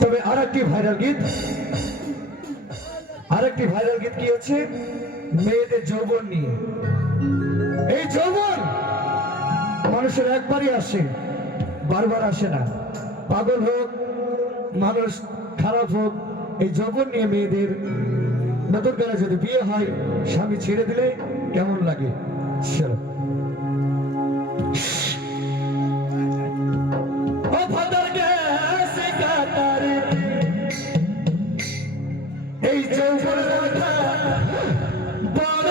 তবে আর একটি ভাইরাল গীত। আরেকটি ভাইরাল গীত কি হচ্ছে? মেয়েদের যৌবন নিয়ে। এই যৌবন মানুষের একবারই আসে, বারবার আসে না। পাগল হোক, মানুষ খারাপ হোক, এই যৌবন নিয়ে মেয়েদের নতুন করে যদি বিয়ে হয়, স্বামী ছেড়ে দিলে কেমন লাগে? চলো। এই যৌবন রাখা বড়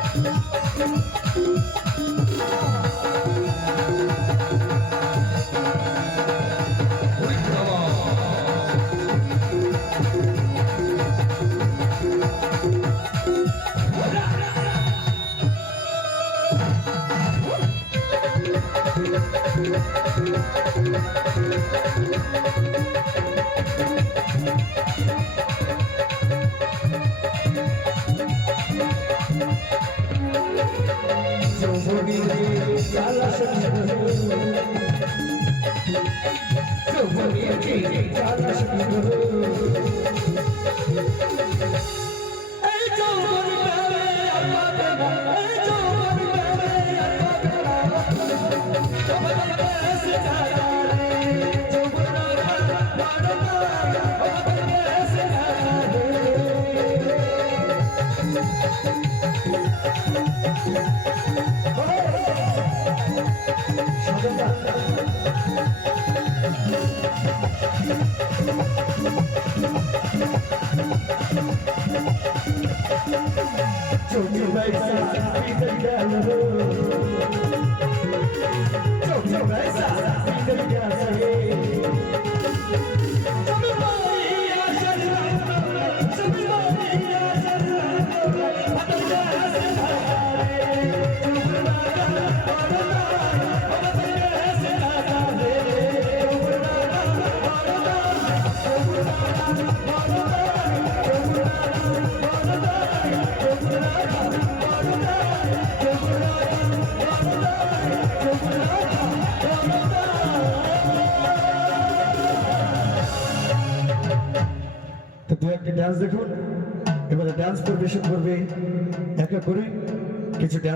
বিগড় গেল Yeah. দু একটা ডান্স দেখুন। এবারে ডান্স পরিবেশন করবে। একা করে কিছু dance